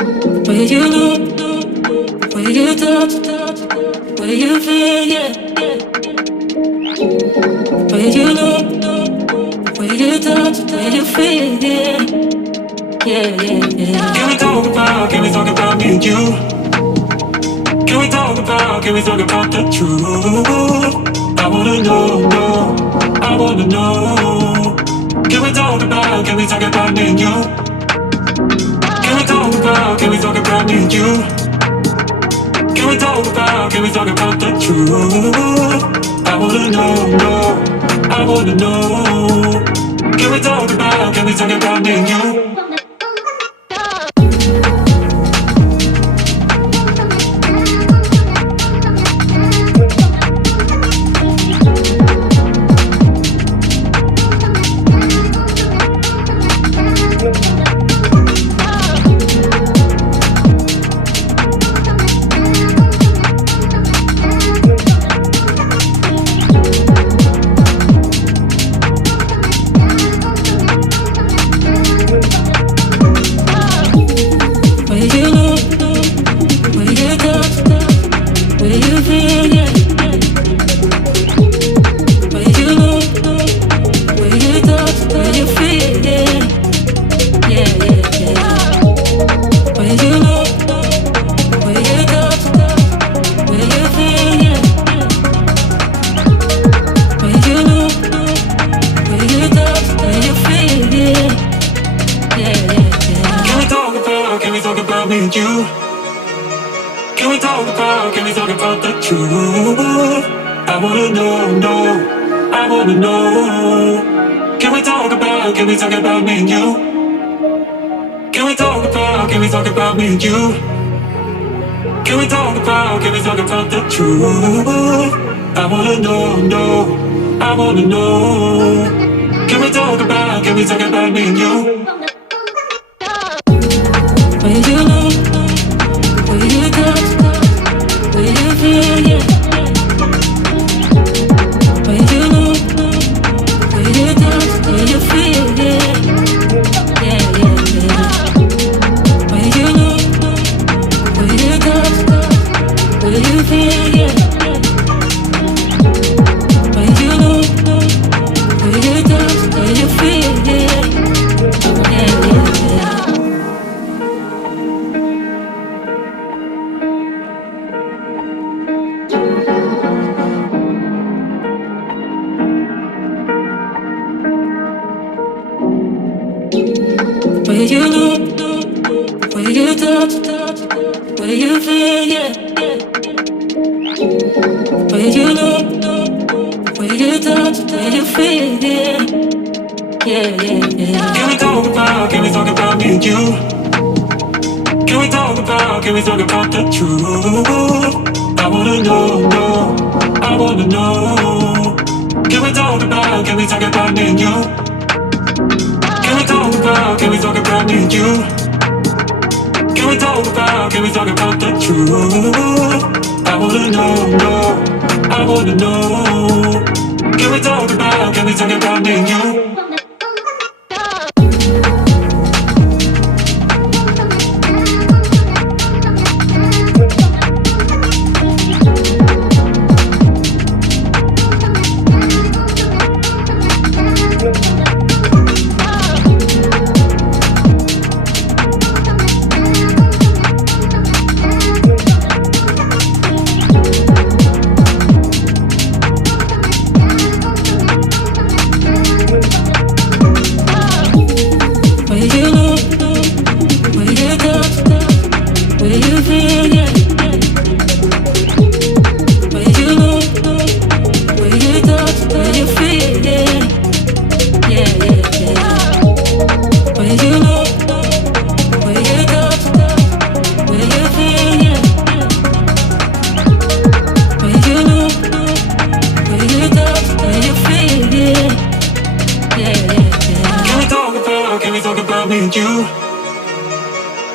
Where you know, where you touch, where you feel, yeah. Where you know, where you touch, where you feel, yeah. Yeah, yeah, yeah. Can we talk about me and you? Can we talk about the truth? I wanna know, no, I wanna know. Can we talk about me and you? Can we talk about me and you? Can we talk about the truth? I wanna know, no, I wanna know. Can we talk about me and you? Can we talk about the truth? I wanna know, no, I wanna know. Can we talk about me and you? Can we talk about me and you? Can we talk about the truth? I wanna know, no, I wanna know. Can we talk about me and you? Where you know, where you touch, where you feel, yeah. Where you know, where you touch, where you feel, yeah. Yeah, yeah, yeah. Where you know, where you touch, where you feel, yeah. Where you know, where you touch, where you feel, yeah. Yeah, yeah, yeah. Where you know, where you touch, where you feel, yeah. Where you know, where you touch, where you feel, yeah. Yeah, yeah, yeah. Can we talk about me and you? Can we talk about the truth? I wanna know, no, I wanna know. Can we talk about me and you? Can we talk about me and you? Can we talk about the truth? I wanna know, no, I wanna know. Can we talk about me and you?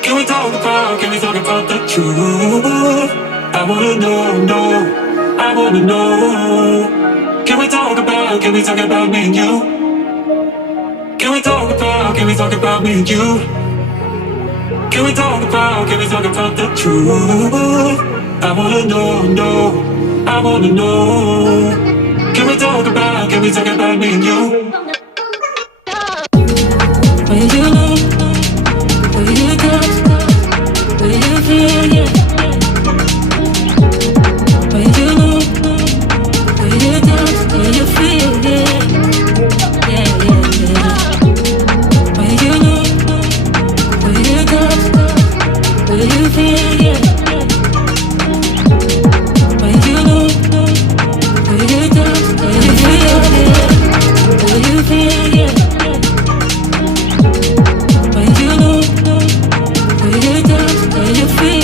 Can we talk about the truth? I wanna know, no, I wanna know. Can we talk about me and you? Can we talk about me and you? Can we talk about the truth? I wanna know, I wanna know. Can we talk about me and you? Where you look, where you touch, where you feel, yeah. Where you look, where you touch, where you feel, yeah. Yeah, yeah, yeah. Where you look, where you touch, where you feel, yeah. Where you look, where you touch, where you feel, yeah. Where you feel, yeah. Where you look, where you touch, where you feel.